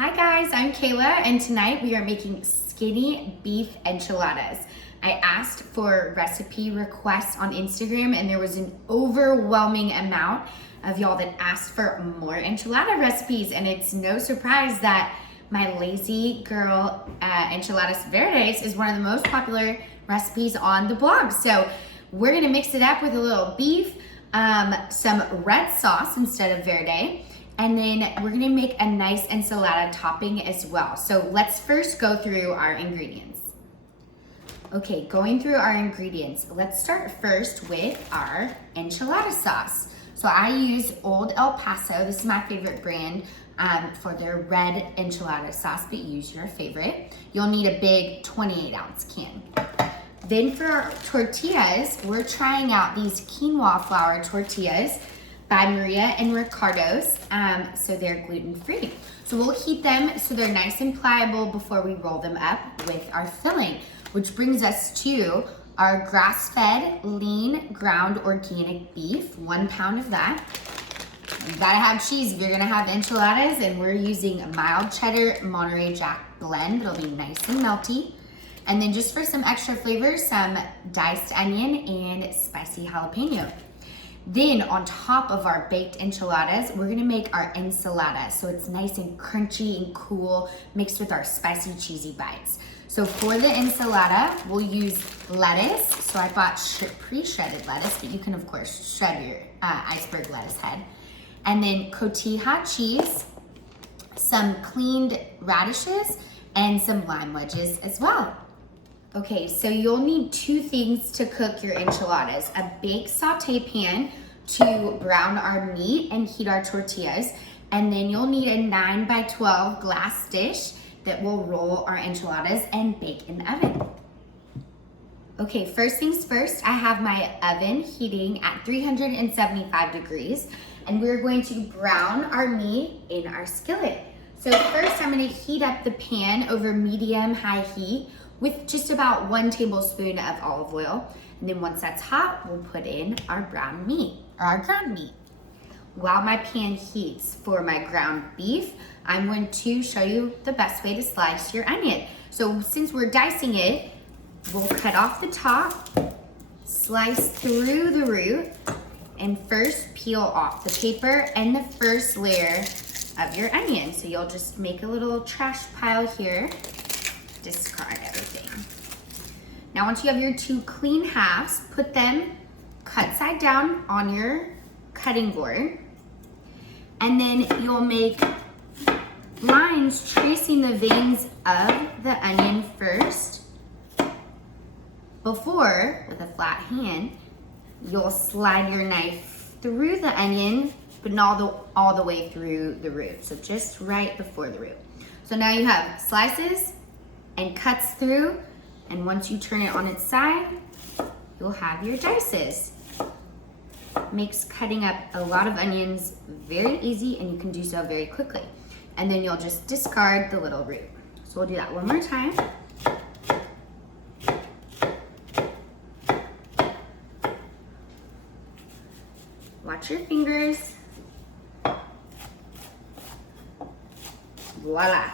Hi guys, I'm Kayla, and tonight we are making skinny beef enchiladas. I asked for recipe requests on Instagram, and there was an overwhelming amount of y'all that asked for more enchilada recipes, and it's no surprise that my lazy girl Enchiladas Verdes is one of the most popular recipes on the blog. So we're gonna mix it up with a little beef, some red sauce instead of verde, and then we're gonna make a nice ensalada topping as well. So let's first go through our ingredients. Okay, going through our ingredients, let's start first with our enchilada sauce. So I use Old El Paso. This is my favorite brand for their red enchilada sauce, but use your favorite. You'll need a big 28-ounce can. Then for our tortillas, we're trying out these quinoa flour tortillas by Maria and Ricardo's, so they're gluten-free. So we'll heat them so they're nice and pliable before we roll them up with our filling, which brings us to our grass-fed, lean, ground organic beef, 1 pound of that. You gotta have cheese if you're gonna have enchiladas, and we're using a mild cheddar Monterey Jack blend. It'll be nice and melty. And then just for some extra flavor, some diced onion and spicy jalapeno. Then on top of our baked enchiladas, we're gonna make our ensalada. So it's nice and crunchy and cool, mixed with our spicy cheesy bites. So for the ensalada, we'll use lettuce. So I bought pre-shredded lettuce, but you can of course shred your iceberg lettuce head. And then cotija cheese, some cleaned radishes, and some lime wedges as well. Okay, so you'll need 2 things to cook your enchiladas. A big saute pan to brown our meat and heat our tortillas. And then you'll need a 9 by 12 glass dish that will roll our enchiladas and bake in the oven. Okay, first things first, I have my oven heating at 375 degrees, and we're going to brown our meat in our skillet. So first I'm gonna heat up the pan over medium-high heat with just about 1 tablespoon of olive oil. And then once that's hot, we'll put in our brown meat, or our ground meat. While my pan heats for my ground beef, I'm going to show you the best way to slice your onion. So since we're dicing it, we'll cut off the top, slice through the root, and first peel off the paper and the first layer of your onion. So you'll just make a little trash pile here, discard everything. Now once you have your 2 clean halves, put them cut side down on your cutting board, and then you'll make lines tracing the veins of the onion first before, with a flat hand, you'll slide your knife through the onion, but not all the way through the root. So just right before the root. So now you have slices and cuts through, and once you turn it on its side, you'll have your dices. Makes cutting up a lot of onions very easy, and you can do so very quickly. And then you'll just discard the little root. So we'll do that one more time. Watch your fingers. Voila.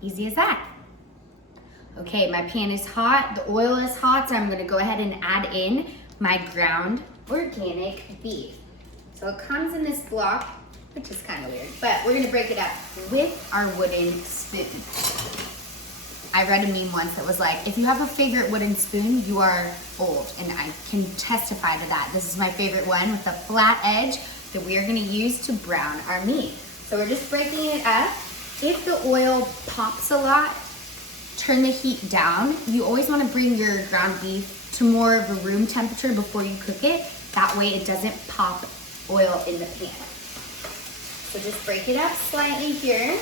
Easy as that. Okay, my pan is hot, the oil is hot, so I'm gonna go ahead and add in my ground organic beef. So it comes in this block, which is kind of weird, but we're gonna break it up with our wooden spoon. I read a meme once that was like, if you have a favorite wooden spoon, you are old, and I can testify to that. This is my favorite one with a flat edge that we are gonna use to brown our meat. So we're just breaking it up. If the oil pops a lot, turn the heat down. You always wanna bring your ground beef to more of a room temperature before you cook it. That way it doesn't pop oil in the pan. So just break it up slightly here.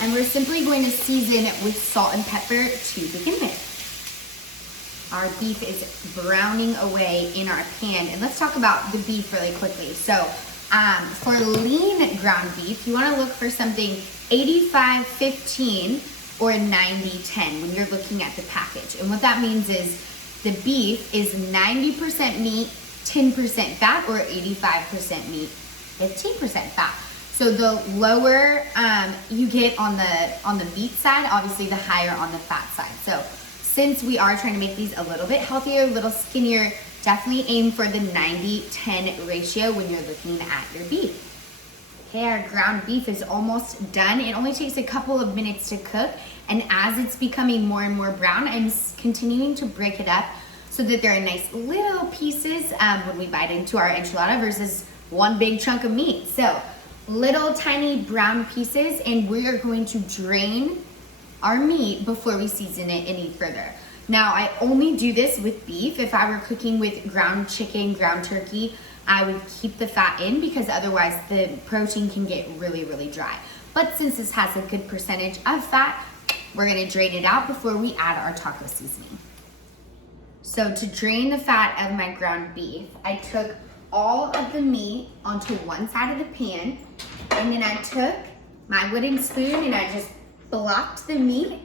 And we're simply going to season it with salt and pepper to begin with. Our beef is browning away in our pan. And let's talk about the beef really quickly. So for lean ground beef, you wanna look for something 85-15 or 90-10 when you're looking at the package. And what that means is the beef is 90% meat 10% fat, or 85% meat, 15% fat. So the lower you get on the meat side, obviously the higher on the fat side. So since we are trying to make these a little bit healthier, a little skinnier, definitely aim for the 90-10 ratio when you're looking at your beef. Okay, our ground beef is almost done. It only takes a couple of minutes to cook, and as it's becoming more and more brown, I'm continuing to break it up so that they're in nice little pieces when we bite into our enchilada versus one big chunk of meat. So little tiny brown pieces, and we are going to drain our meat before we season it any further. Now, I only do this with beef. If I were cooking with ground chicken, ground turkey, I would keep the fat in because otherwise the protein can get really, really dry. But since this has a good percentage of fat, we're gonna drain it out before we add our taco seasoning. So to drain the fat of my ground beef, I took all of the meat onto one side of the pan, and then I took my wooden spoon and I just blocked the meat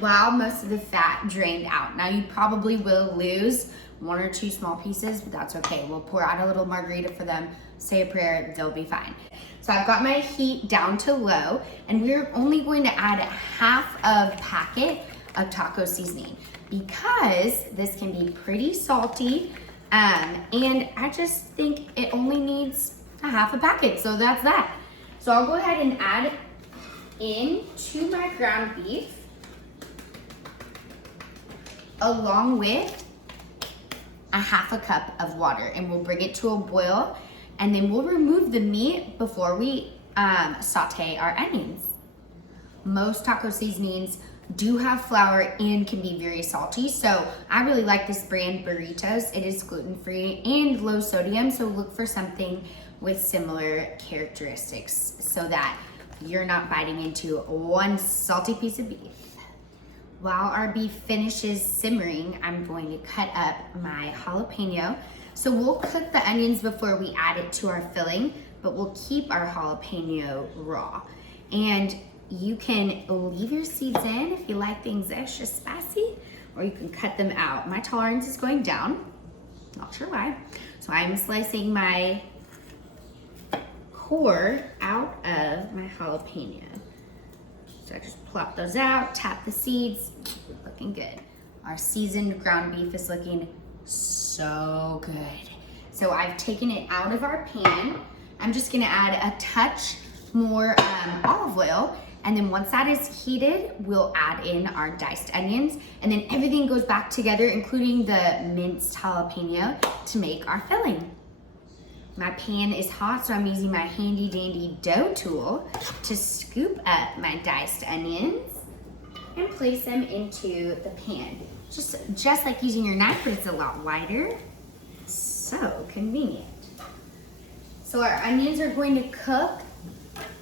while most of the fat drained out. Now you probably will lose one or two small pieces, but that's okay. We'll pour out a little margarita for them, say a prayer, they'll be fine. So I've got my heat down to low, and we're only going to add half of packet of taco seasoning because this can be pretty salty, and I just think it only needs a half a packet, so that's that. So I'll go ahead and add into my ground beef along with a half a cup of water, and we'll bring it to a boil, and then we'll remove the meat before we saute our onions. Most taco seasonings do have flour and can be very salty, so I really like this brand Burritos. It is gluten-free and low sodium, so look for something with similar characteristics so that you're not biting into one salty piece of beef. While our beef finishes simmering, I'm going to cut up my jalapeno. So we'll cook the onions before we add it to our filling, but we'll keep our jalapeno raw. And you can leave your seeds in if you like things extra spicy, or you can cut them out. My tolerance is going down, not sure why. So I'm slicing my core out of my jalapeno. So I just plop those out, tap the seeds, looking good. Our seasoned ground beef is looking so good. So I've taken it out of our pan. I'm just gonna add a touch more olive oil, and then once that is heated, we'll add in our diced onions, and then everything goes back together, including the minced jalapeno, to make our filling. My pan is hot, so I'm using my handy dandy dough tool to scoop up my diced onions and place them into the pan. Just like using your knife, but it's a lot wider. So convenient. So our onions are going to cook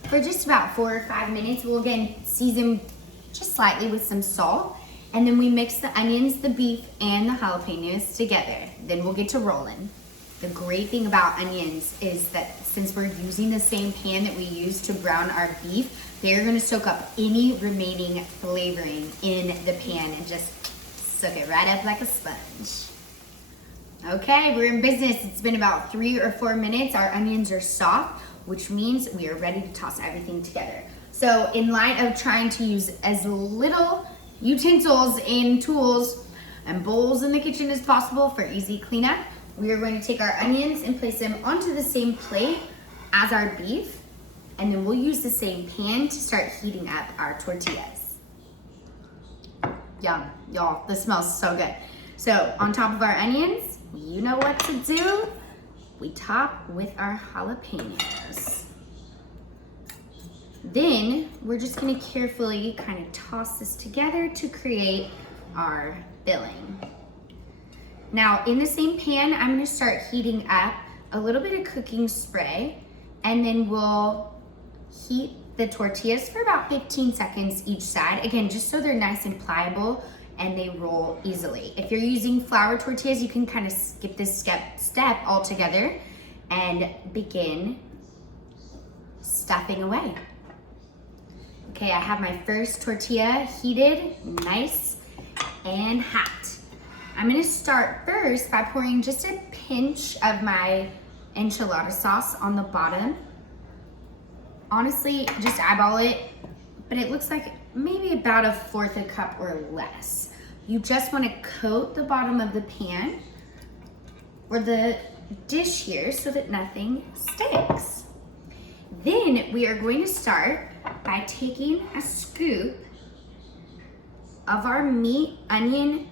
for just about 4 or 5 minutes. We'll again season just slightly with some salt, and then we mix the onions, the beef, and the jalapenos together. Then we'll get to rolling. The great thing about onions is that since we're using the same pan that we use to brown our beef, they're gonna soak up any remaining flavoring in the pan and just soak it right up like a sponge. Okay, we're in business. It's been about 3 or 4 minutes. Our onions are soft, which means we are ready to toss everything together. So in light of trying to use as little utensils and tools and bowls in the kitchen as possible for easy cleanup, we are going to take our onions and place them onto the same plate as our beef, and then we'll use the same pan to start heating up our tortillas. Yum, y'all, this smells so good. So on top of our onions, you know what to do. We top with our jalapenos. Then we're just gonna carefully kind of toss this together to create our filling. Now in the same pan, I'm gonna start heating up a little bit of cooking spray, and then we'll heat the tortillas for about 15 seconds each side. Again, just so they're nice and pliable and they roll easily. If you're using flour tortillas, you can kind of skip this step altogether and begin stuffing away. Okay, I have my first tortilla heated, nice and hot. I'm gonna start first by pouring just a pinch of my enchilada sauce on the bottom. Honestly, just eyeball it, but it looks like maybe about 1/4 cup or less. You just wanna coat the bottom of the pan or the dish here so that nothing sticks. Then we are going to start by taking a scoop of our meat, onion,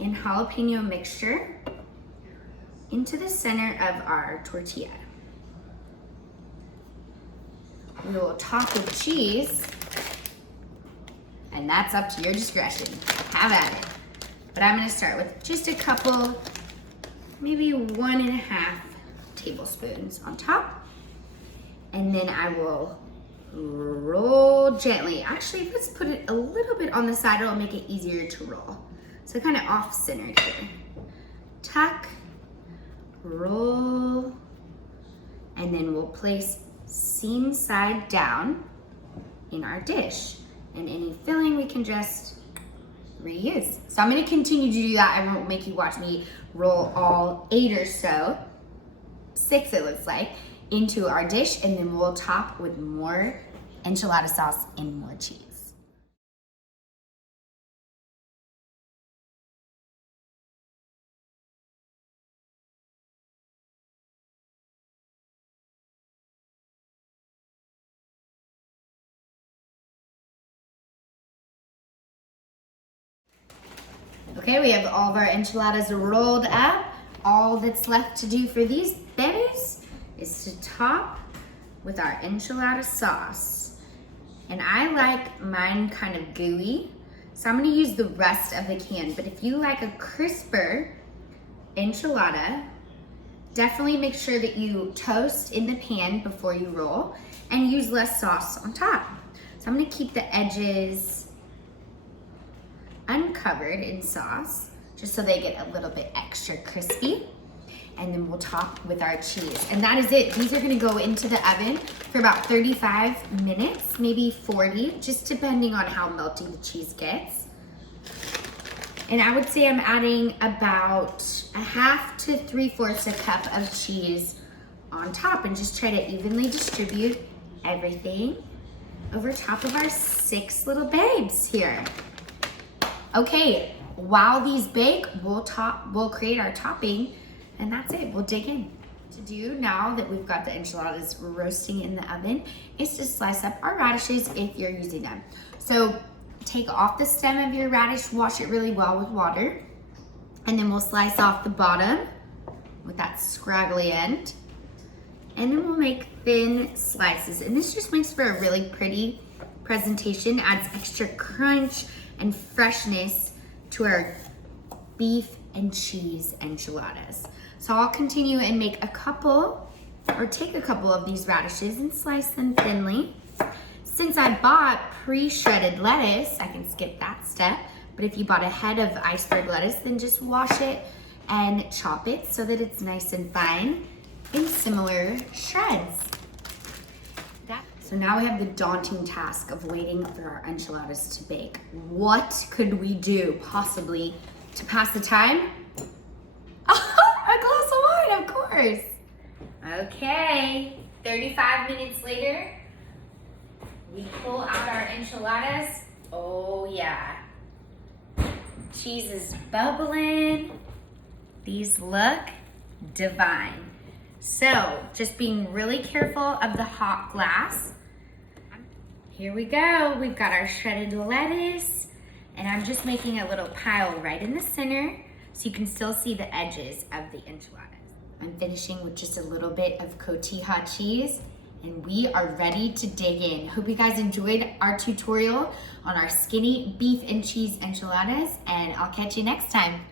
and jalapeno mixture into the center of our tortilla. We will top with cheese, and that's up to your discretion. Have at it. But I'm gonna start with just a couple, maybe 1.5 tablespoons on top. And then I will roll gently. Actually, let's put it a little bit on the side. It'll make it easier to roll. So kind of off-centered here. Tuck, roll, and then we'll place seam side down in our dish. And any filling we can just reuse. So I'm gonna continue to do that. I won't make you watch me roll all 8 or so, 6 it looks like, into our dish, and then we'll top with more enchilada sauce and more cheese. Okay, we have all of our enchiladas rolled up. All that's left to do for these babies is to top with our enchilada sauce. And I like mine kind of gooey, so I'm gonna use the rest of the can. But if you like a crisper enchilada, definitely make sure that you toast in the pan before you roll and use less sauce on top. So I'm gonna keep the edges uncovered in sauce, just so they get a little bit extra crispy. And then we'll top with our cheese. And that is it. These are gonna go into the oven for about 35 minutes, maybe 40, just depending on how melty the cheese gets. And I would say I'm adding about 1/2 to 3/4 cup of cheese on top, and just try to evenly distribute everything over top of our 6 little babes here. Okay, while these bake, we'll create our topping, and that's it. We'll dig in. To do now that we've got the enchiladas roasting in the oven is to slice up our radishes if you're using them. So take off the stem of your radish, wash it really well with water, and then we'll slice off the bottom with that scraggly end, and then we'll make thin slices. And this just makes for a really pretty presentation, adds extra crunch and freshness to our beef and cheese enchiladas. So I'll continue and make take a couple of these radishes and slice them thinly. Since I bought pre-shredded lettuce, I can skip that step. But if you bought a head of iceberg lettuce, then just wash it and chop it so that it's nice and fine in similar shreds. So now we have the daunting task of waiting for our enchiladas to bake. What could we do possibly to pass the time? A glass of wine, of course. Okay, 35 minutes later, we pull out our enchiladas. Oh yeah. Cheese is bubbling. These look divine. So just being really careful of the hot glass. Here we go. We've got our shredded lettuce, and I'm just making a little pile right in the center so you can still see the edges of the enchiladas. I'm finishing with just a little bit of cotija cheese, and we are ready to dig in. Hope you guys enjoyed our tutorial on our skinny beef and cheese enchiladas, and I'll catch you next time.